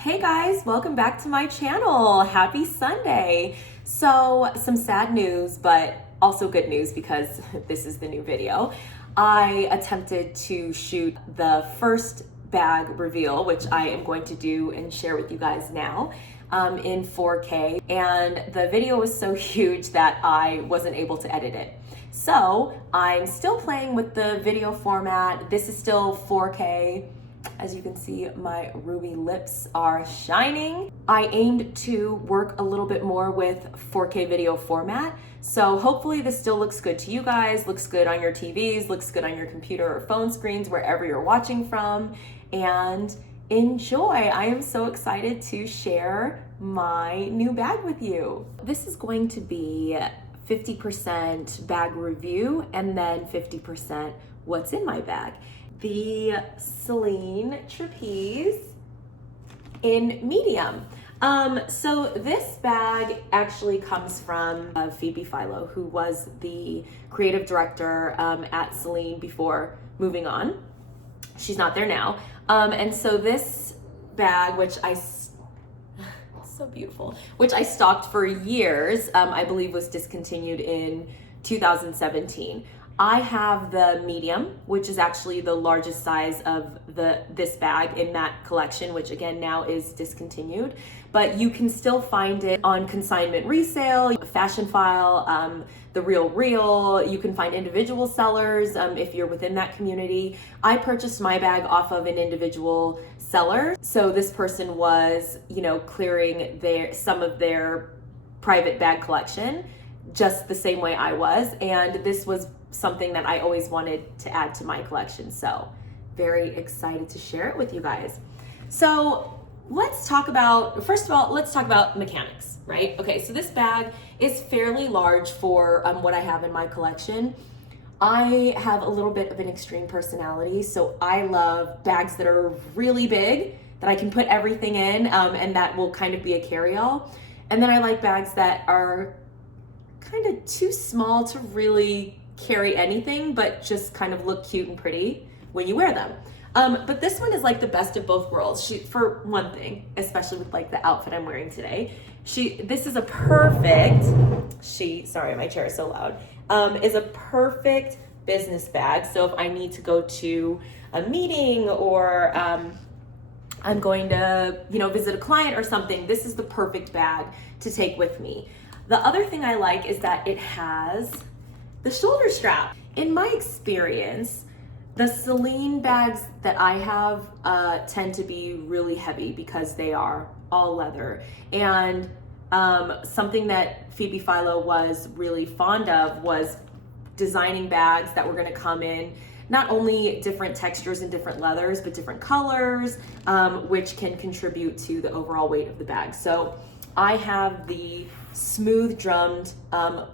Hey guys, welcome back to my channel. Happy Sunday. So some sad news, but also good news because this is the new video. I attempted to shoot the first bag reveal, which I am going to do and share with you guys now in 4K. And the video was so huge that I wasn't able to edit it. So I'm still playing with the video format. This is still 4K. As you can see, my ruby lips are shining. I aimed to work a little bit more with 4K video format. So hopefully this still looks good to you guys, looks good on your TVs, looks good on your computer or phone screens, wherever you're watching from, and enjoy. I am so excited to share my new bag with you. This is going to be 50% bag review and then 50% what's in my bag. The Celine Trapeze in medium. So this bag actually comes from Phoebe Philo, who was the creative director at Celine before moving on. She's not there now. And so this bag, which so beautiful, which I stocked for years, I believe was discontinued in 2017. I have the medium, which is actually the largest size of this bag in that collection, which again now is discontinued, but you can still find it on consignment resale, Fashion File, The Real. You can find individual sellers if you're within that community. I purchased my bag off of an individual seller. So this person was, clearing some of their private bag collection just the same way I was. And this was something that I always wanted to add to my collection. So very excited to share it with you guys. So let's talk about, first of all, let's talk about mechanics, right? Okay, so this bag is fairly large for what I have in my collection. I have a little bit of an extreme personality, so I love bags that are really big, that I can put everything in, and that will kind of be a carry-all. And then I like bags that are kind of too small to really carry anything, but just kind of look cute and pretty when you wear them. But this one is like the best of both worlds. For one thing, especially with like the outfit I'm wearing today, this is a perfect, sorry, my chair is so loud, is a perfect business bag. So if I need to go to a meeting or I'm going to, visit a client or something, this is the perfect bag to take with me. The other thing I like is that it has the shoulder strap. In my experience, the Celine bags that I have tend to be really heavy because they are all leather. And something that Phoebe Philo was really fond of was designing bags that were gonna come in not only different textures and different leathers, but different colors, which can contribute to the overall weight of the bag. So I have the smooth drummed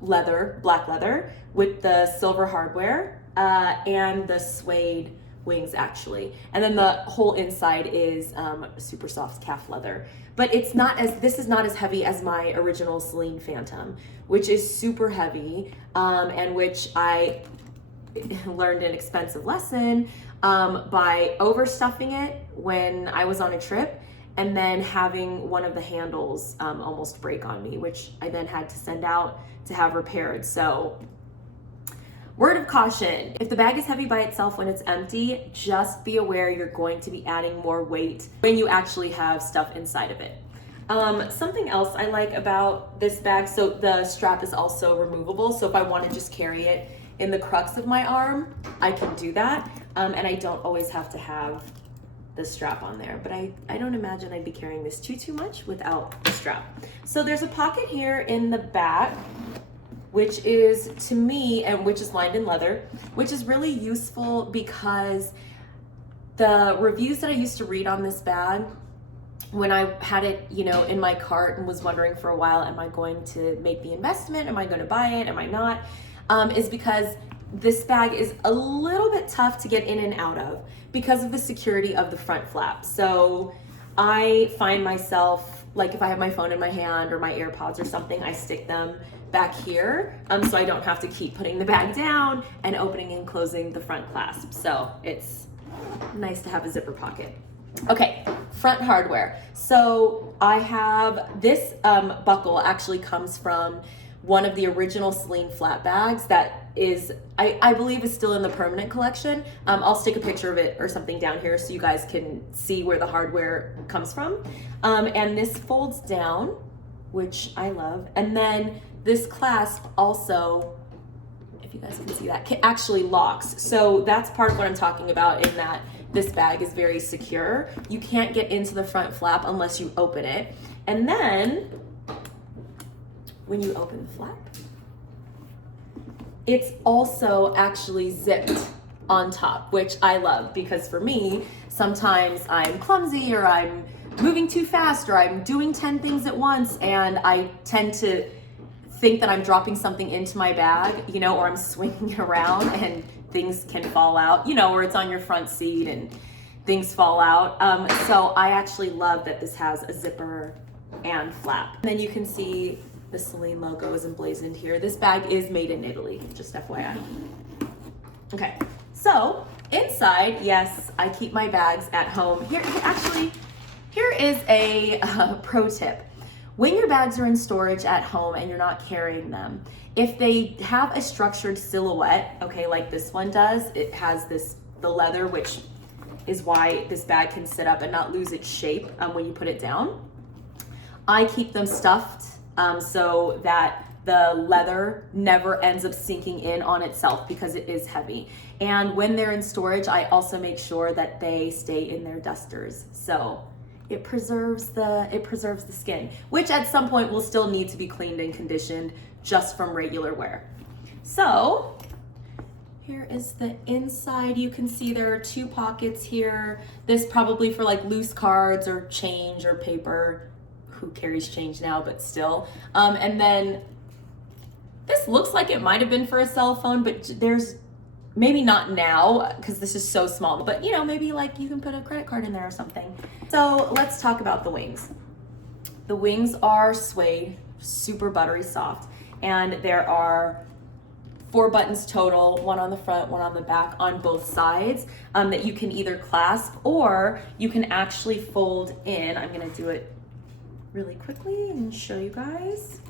leather, black leather, with the silver hardware and the suede wings actually. And then the whole inside is super soft calf leather. But this is not as heavy as my original Celine Phantom, which is super heavy, and which I learned an expensive lesson by overstuffing it when I was on a trip, and then having one of the handles almost break on me, which I then had to send out to have repaired. So word of caution, if the bag is heavy by itself when it's empty, just be aware you're going to be adding more weight when you actually have stuff inside of it. Something else I like about this bag, so the strap is also removable. So if I want to just carry it in the crux of my arm, I can do that. And I don't always have to have the strap on there, but I don't imagine I'd be carrying this too much without the strap. So there's a pocket here in the back, which is, to me, and which is lined in leather, which is really useful because the reviews that I used to read on this bag, when I had it, in my cart and was wondering for a while, am I going to make the investment? Am I going to buy it? Am I not? Is because this bag is a little bit tough to get in and out of because of the security of the front flap. So I find myself, like if I have my phone in my hand or my AirPods or something, I stick them back here so I don't have to keep putting the bag down and opening and closing the front clasp. So it's nice to have a zipper pocket. Okay, front hardware. So I have this buckle actually comes from one of the original Celine flat bags that is, I believe is still in the permanent collection. I'll stick a picture of it or something down here so you guys can see where the hardware comes from. And this folds down, which I love. And then this clasp also, if you guys can see that, actually locks. So that's part of what I'm talking about, in that this bag is very secure. You can't get into the front flap unless you open it. And then when you open the flap, it's also actually zipped on top, which I love, because for me, sometimes I'm clumsy or I'm moving too fast or I'm doing 10 things at once, and I tend to think that I'm dropping something into my bag, you know, or I'm swinging it around and things can fall out, you know, or it's on your front seat and things fall out. So I actually love that this has a zipper and flap. And then you can see the Celine logo is emblazoned here. This bag is made in Italy, just FYI. Okay, so inside, yes, I keep my bags at home. Here is a pro tip. When your bags are in storage at home and you're not carrying them, if they have a structured silhouette, okay, like this one does, it has the leather, which is why this bag can sit up and not lose its shape when you put it down. I keep them stuffed so that the leather never ends up sinking in on itself, because it is heavy. And when they're in storage, I also make sure that they stay in their dusters. So it preserves the skin, which at some point will still need to be cleaned and conditioned just from regular wear. So here is the inside. You can see there are 2 pockets here. This probably for like loose cards or change or paper. Who carries change now, but still. And then this looks like it might have been for a cell phone, but there's maybe not now because this is so small, but you know, maybe like you can put a credit card in there or something. So let's talk about the wings. The wings are suede, super buttery soft, and there are 4 buttons total, 1 on the front, 1 on the back, on both sides, that you can either clasp or you can actually fold in. I'm gonna do it really quickly and show you guys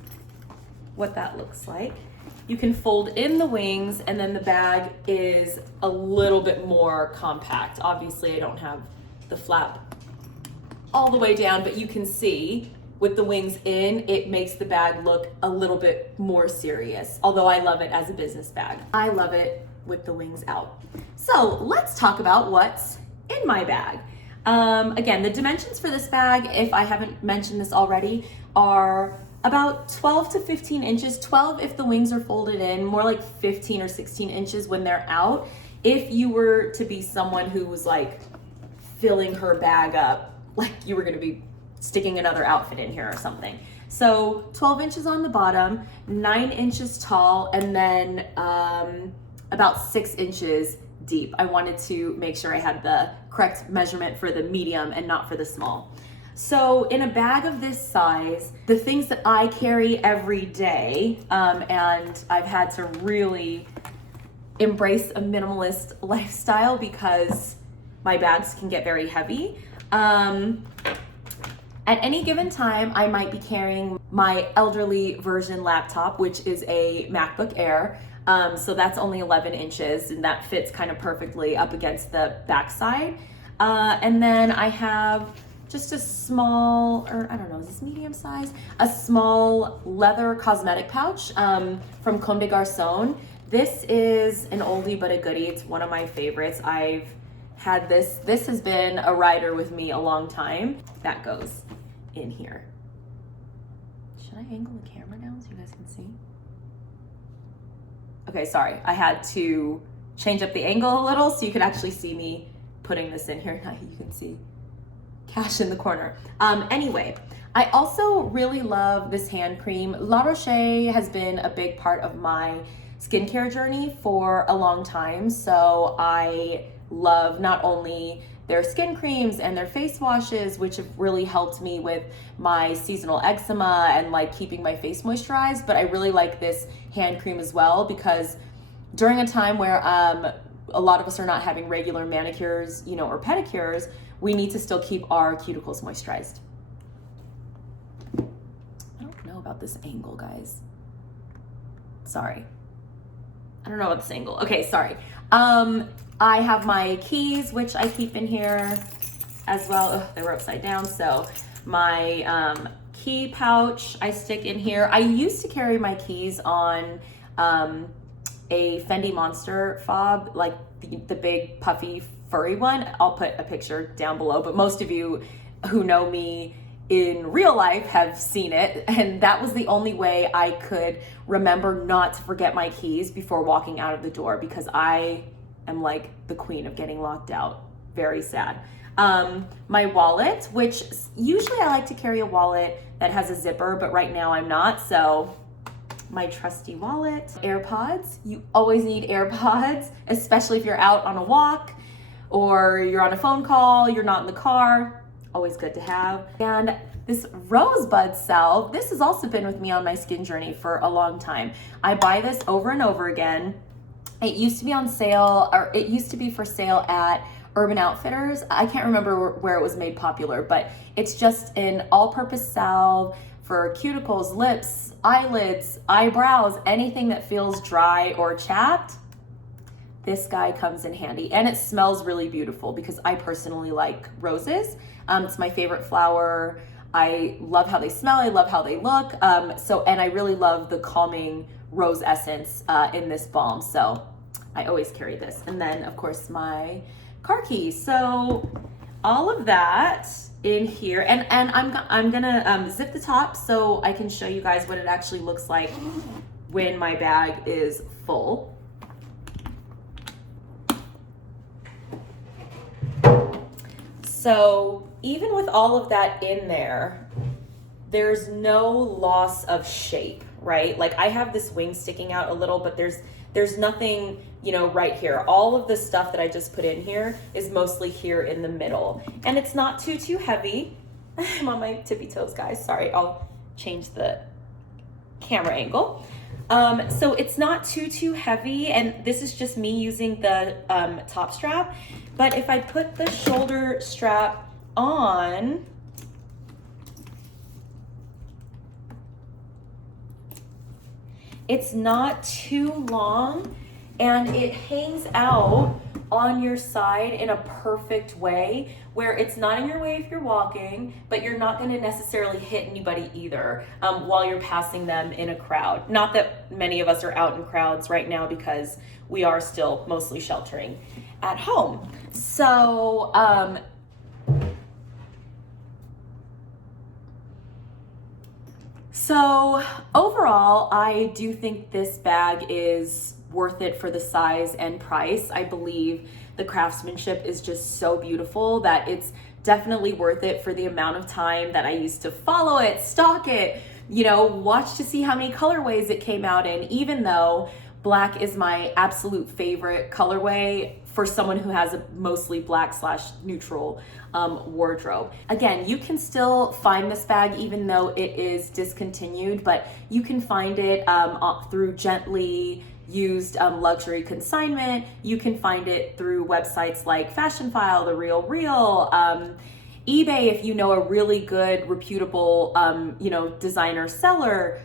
what that looks like. You can fold in the wings, and then the bag is a little bit more compact. Obviously, I don't have the flap all the way down, but you can see with the wings in, it makes the bag look a little bit more serious, although I love it as a business bag. I love it with the wings out. So let's talk about what's in my bag. Again, the dimensions for this bag, if I haven't mentioned this already, are about 12 to 15 inches. 12 if the wings are folded in, more like 15 or 16 inches when they're out. If you were to be someone who was like filling her bag up, like you were gonna be sticking another outfit in here or something. So 12 inches on the bottom, 9 inches tall, and then about 6 inches deep. I wanted to make sure I had the correct measurement for the medium and not for the small. So in a bag of this size, the things that I carry every day, and I've had to really embrace a minimalist lifestyle because my bags can get very heavy. At any given time, I might be carrying my elderly version laptop, which is a MacBook Air. So that's only 11 inches, and that fits kind of perfectly up against the backside. And then I have just a small, or I don't know, is this medium size? A small leather cosmetic pouch from Comme des Garçons. This is an oldie but a goodie. It's one of my favorites. I've had this. This has been a rider with me a long time. That goes in here. Should I angle the camera down so you guys can see? Okay, sorry. I had to change up the angle a little so you could actually see me putting this in here. Now you can see cash in the corner. Anyway, I also really love this hand cream. La Roche has been a big part of my skincare journey for a long time. So I love not only their skin creams and their face washes, which have really helped me with my seasonal eczema and like keeping my face moisturized, but I really like this hand cream as well, because during a time where a lot of us are not having regular manicures, you know, or pedicures, we need to still keep our cuticles moisturized. I don't know about this angle, guys. Sorry. I don't know about this angle. Okay, sorry. I have my keys, which I keep in here as well. Ugh, they were upside down. So my key pouch I stick in here. I used to carry my keys on a Fendi Monster fob, like the big puffy furry one. I'll put a picture down below, but most of you who know me in real life have seen it, and that was the only way I could remember not to forget my keys before walking out of the door, because I am like the queen of getting locked out. Very sad. My wallet, which usually I like to carry a wallet that has a zipper, but right now I'm not, so my trusty wallet. AirPods, you always need AirPods, especially if you're out on a walk or you're on a phone call, you're not in the car, always good to have. And this rosebud salve, this has also been with me on my skin journey for a long time. I buy this over and over again. It used to be on sale, or it used to be for sale at Urban Outfitters. I can't remember where it was made popular, but it's just an all-purpose salve for cuticles, lips, eyelids, eyebrows, anything that feels dry or chapped. This guy comes in handy, and it smells really beautiful because I personally like roses. It's my favorite flower. I love how they smell. I love how they look. And I really love the calming rose essence in this balm. So I always carry this. And then of course my car keys. So all of that in here, and I'm gonna zip the top so I can show you guys what it actually looks like when my bag is full. So even with all of that in there, there's no loss of shape, right? Like I have this wing sticking out a little, but there's nothing, you know, right here. All of the stuff that I just put in here is mostly here in the middle, and it's not too heavy. I'm on my tippy toes, guys. Sorry, I'll change the camera angle. So it's not too heavy, and this is just me using the top strap. But if I put the shoulder strap on, it's not too long, and it hangs out on your side in a perfect way where it's not in your way if you're walking, but you're not going to necessarily hit anybody either while you're passing them in a crowd. Not that many of us are out in crowds right now because we are still mostly sheltering at home. So overall, I do think this bag is worth it for the size and price. I believe the craftsmanship is just so beautiful that it's definitely worth it for the amount of time that I used to follow it, stalk it, you know, watch to see how many colorways it came out in, even though black is my absolute favorite colorway for someone who has a mostly black / neutral wardrobe. Again, you can still find this bag even though it is discontinued, but you can find it through gently used luxury consignment. You can find it through websites like Fashion File, The Real Real, eBay if you know a really good, reputable, you know, designer seller.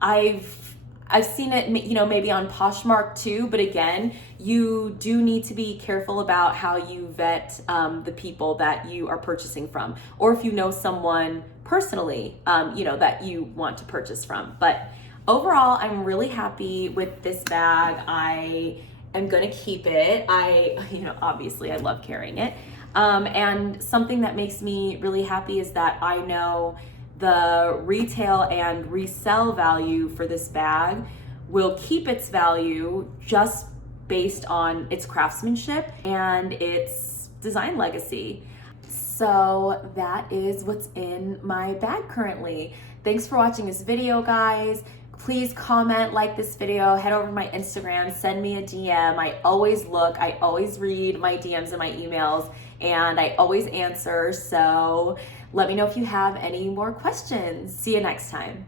I've seen it, you know, maybe on Poshmark too, but again, you do need to be careful about how you vet the people that you are purchasing from, or if you know someone personally, you know, that you want to purchase from. But overall, I'm really happy with this bag. I am gonna keep it. You know, obviously I love carrying it. And something that makes me really happy is that I know the retail and resell value for this bag will keep its value just based on its craftsmanship and its design legacy. So that is what's in my bag currently. Thanks for watching this video, guys. Please comment, like this video, head over to my Instagram, send me a DM. I always look, I always read my DMs and my emails, and I always answer. So let me know if you have any more questions. See you next time.